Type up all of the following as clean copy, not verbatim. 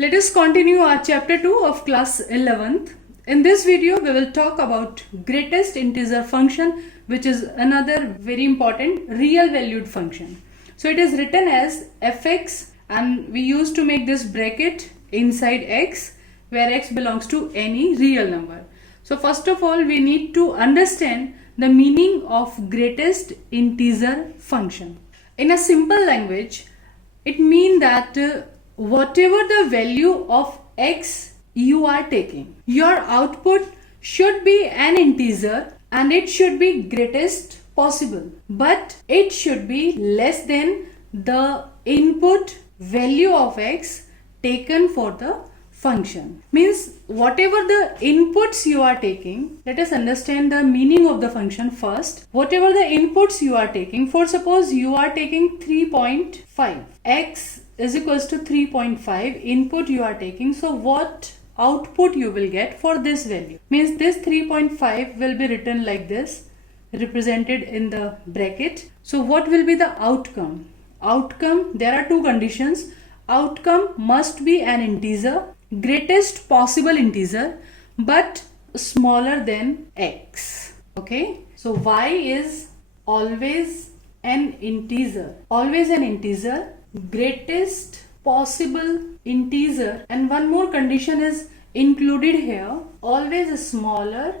Let us continue our chapter 2 of class 11th. In this video, we will talk about greatest integer function, which is another very important real valued function. So it is written as fx, and we used to make this bracket inside x, where x belongs to any real number. So first of all, we need to understand the meaning of greatest integer function. In a simple language, it means that whatever the value of x you are taking, your output should be an integer and it should be greatest possible, but it should be less than the input value of x taken for the function. Means whatever the inputs you are taking, let us understand the meaning of the function first. Whatever the inputs you are taking, for suppose you are taking 3.5, x is equals to 3.5 input you are taking. So what output you will get for this value? Means this 3.5 will be written like this, represented in the bracket. So what will be the outcome? Outcome, there are two conditions. Outcome must be an integer, greatest possible integer, but smaller than x. Okay, so y is always an integer, greatest possible integer, and one more condition is included here, always smaller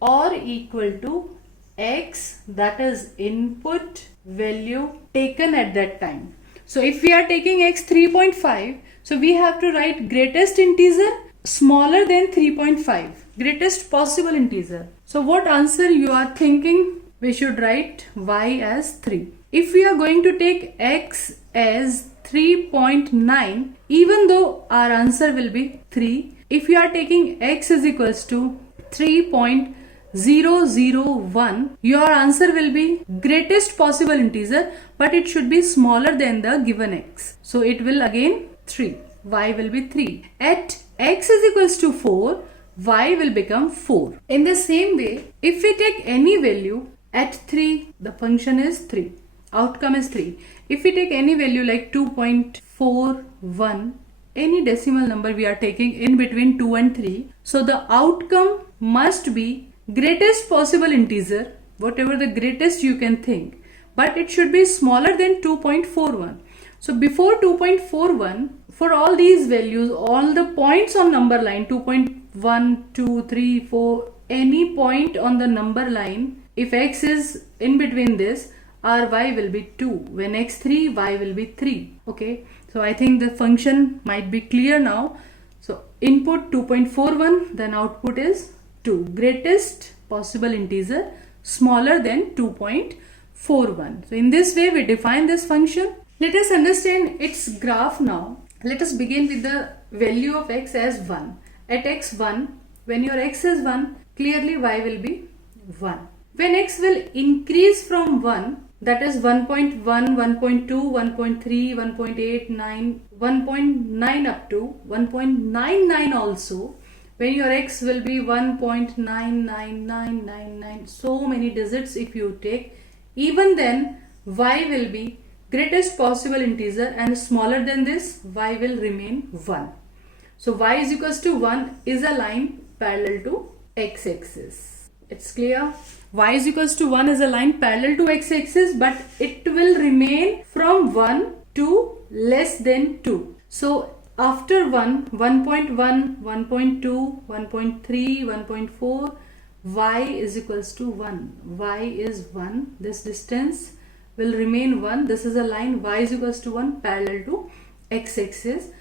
or equal to x, that is input value taken at that time. So if we are taking x 3.5, so we have to write greatest integer smaller than 3.5, greatest possible integer. So what answer you are thinking? We should write y as 3. If we are going to take x as 3.9, even though our answer will be 3, if you are taking x is equals to 3.001, your answer will be greatest possible integer, but it should be smaller than the given x. So it will again 3, y will be 3. At x is equals to 4, y will become 4. In the same way, if we take any value at 3, the function is 3, outcome is 3. If we take any value like 2.41, any decimal number we are taking in between 2 and 3, so the outcome must be greatest possible integer, whatever the greatest you can think, but it should be smaller than 2.41. So before 2.41, for all these values, all the points on number line 2.1, 2, 3, 4, any point on the number line, if x is in between this, our y will be 2. When x 3, y will be 3. Okay, so I think the function might be clear now. So input 2.41, then output is 2, greatest possible integer smaller than 2.41. So in this way we define this function. Let us understand its graph now. Let us begin with the value of x as 1. At x1, when your x is 1, clearly y will be 1. When x will increase from 1, that is 1.1, 1.2, 1.3, 1.8, 9, 1.9 up to 1.99 also, when your x will be 1.99999, so many digits if you take, even then y will be greatest possible integer and smaller than this, y will remain 1. So y is equals to 1 is a line parallel to x-axis. It's clear? Y is equals to 1 is a line parallel to x-axis, but it will remain from 1 to less than 2. So after 1, 1.1, 1.2, 1.3, 1.4, y is equals to 1. Y is 1. This distance will remain 1. This is a line y is equals to 1 parallel to x-axis.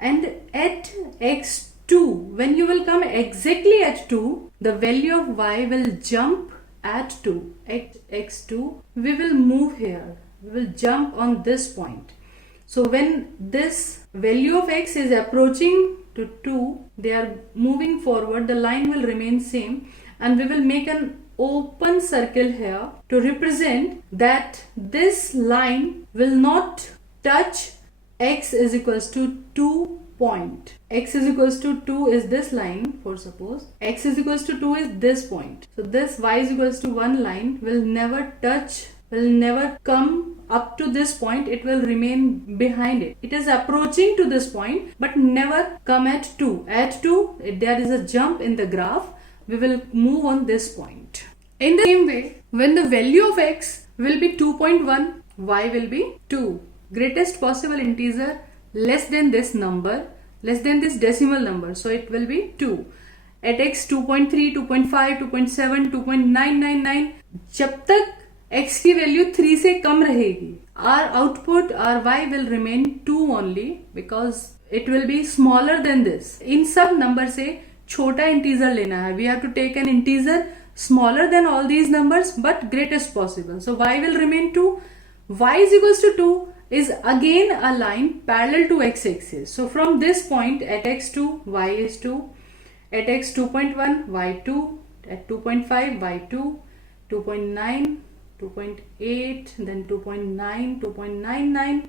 And at x2, when you will come exactly at 2, the value of y will jump at 2. At x2, we will move here. We will jump on this point. So when this value of x is approaching to 2, they are moving forward, the line will remain same, and we will make an open circle here to represent that this line will not touch x is equals to 2 point. X is equals to 2 is this line, for suppose x is equals to 2 is this point. So this y is equals to 1 line will never touch, will never come up to this point, it will remain behind it. It is approaching to this point, but never come at 2. At 2, there is a jump in the graph. We will move on this point. In the same way, when the value of x will be 2.1, y will be 2. Greatest possible integer less than this number, less than this decimal number. So it will be 2. At x 2.3, 2.5, 2.7, 2.999, जब तक x की value 3 से कम रहेगी, our output, our y will remain 2 only because it will be smaller than this. इन सब number से छोटा integer लेना है. We have to take an integer smaller than all these numbers but greatest possible. So y will remain 2. Y is equals to 2 is again a line parallel to x-axis. So from this point at x2, y is 2. At x 2.1, y 2. At 2.5, y 2. 2.9, 2.8, then 2.9, 2.99.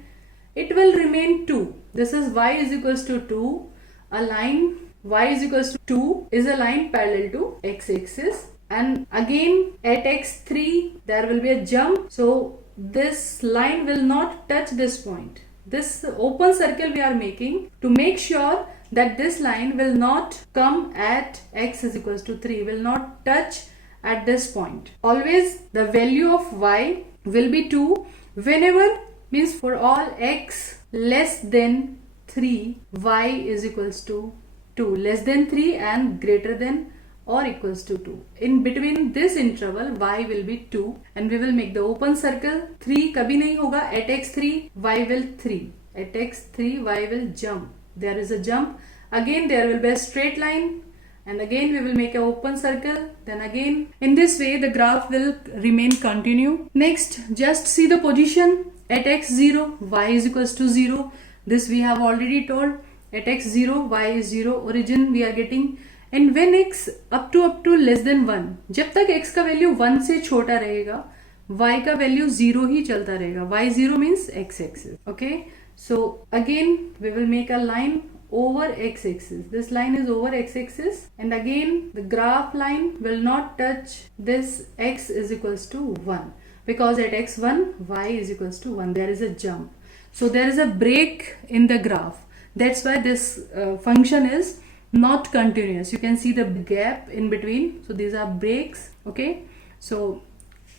It will remain 2. This is y is equals to 2. A line y is equals to 2 is a line parallel to x-axis. And again at x3 there will be a jump. So this line will not touch this point. This open circle we are making to make sure that this line will not come at x is equals to 3, will not touch at this point. Always the value of y will be 2 whenever, means for all x less than 3, y is equals to 2, less than 3 and greater than or equals to 2. In between this interval y will be 2 and we will make the open circle. 3 kabhi nahi hoga. At x3 y will 3. At x3 y will jump. There is a jump. Again there will be a straight line and again we will make an open circle. Then again in this way the graph will remain continue. Next just see the position. At x0 y is equals to 0. This we have already told. At x0 y is 0. Origin we are getting. And when x up to less than 1, जब तक x का value 1 से छोटा रहेगा, y का value 0 ही चलता रहेगा. y0 means x-axis. Okay, so again we will make a line over x-axis. This line is over x-axis and again the graph line will not touch this x is equals to 1 because at x1 y is equals to 1. There is a jump. So there is a break in the graph. That's why this function is not continuous. You can see the gap in between. So these are breaks. Okay, so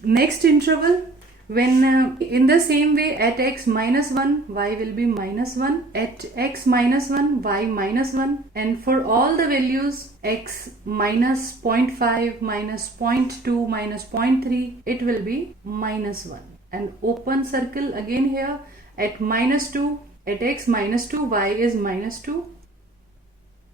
next interval, when in the same way at x minus 1 y will be minus 1, at x minus 1 y minus 1, and for all the values x minus 0.5 minus 0.2 minus 0.3 it will be minus 1. And open circle again here at minus 2, at x minus 2 y is minus 2,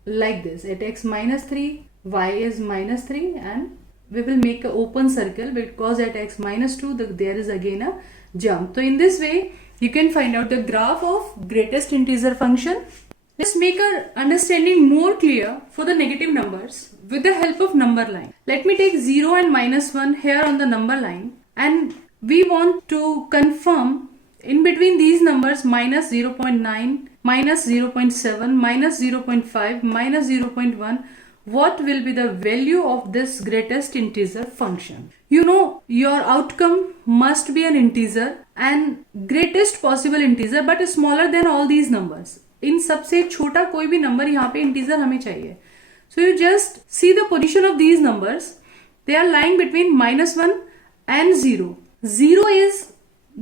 like this. At x minus 3 y is minus 3 and we will make an open circle because at x minus 2 there is again a jump. So in this way you can find out the graph of greatest integer function. Let's make our understanding more clear for the negative numbers with the help of number line. Let me take 0 and minus 1 here on the number line and we want to confirm in between these numbers minus 0.9, minus 0.7, minus 0.5, minus 0.1, what will be the value of this greatest integer function. You know your outcome must be an integer and greatest possible integer but smaller than all these numbers. इन सबसे छोटा कोई भी number यहाँ पे integer हमें चाहिए. So you just see the position of these numbers. They are lying between minus 1 and 0. 0 is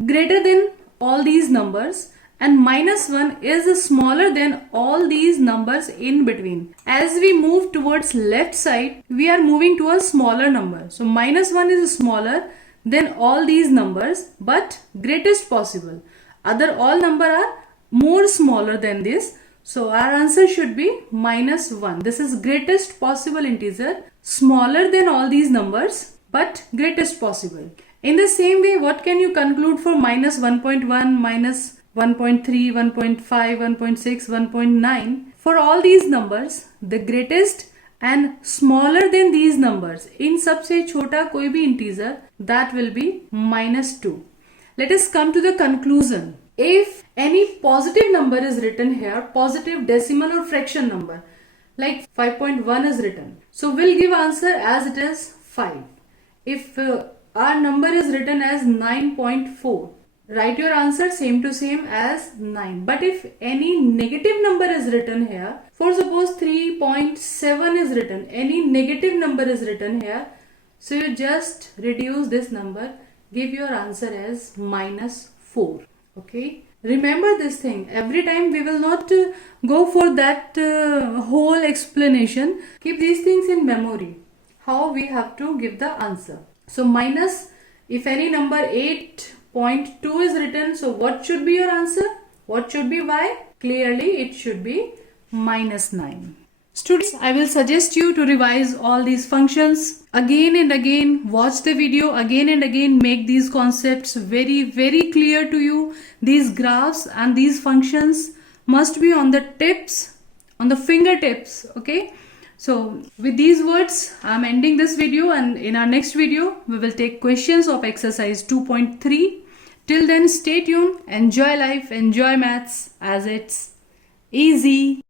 greater than all these numbers and minus 1 is smaller than all these numbers in between. As we move towards left side, we are moving to a smaller number. So minus 1 is smaller than all these numbers but greatest possible. Other all number are more smaller than this. So our answer should be minus 1. This is greatest possible integer, smaller than all these numbers but greatest possible. In the same way, what can you conclude for minus 1.1, minus 1.3, 1.5, 1.6, 1.9? For all these numbers, the greatest and smaller than these numbers, in सबसे छोटा कोई भी integer, that will be minus 2. Let us come to the conclusion. If any positive number is written here, positive decimal or fraction number, like 5.1 is written, so we'll give answer as it is 5. If our number is written as 9.4, write your answer same to same as 9. But if any negative number is written here, for suppose 3.7 is written, any negative number is written here, so you just reduce this number, give your answer as -4. Okay, remember this thing. Every time we will not go for that whole explanation. Keep these things in memory, how we have to give the answer. So minus, if any number 8.2 is written, so what should be your answer? What should be y? Clearly it should be -9. Students, I will suggest you to revise all these functions again and again. Watch the video again and again. Make these concepts very, very clear to you. These graphs and these functions must be on the tips, on the fingertips. Okay. So with these words, I'm ending this video, and in our next video, we will take questions of exercise 2.3. Till then, stay tuned. Enjoy life, enjoy maths as it's easy.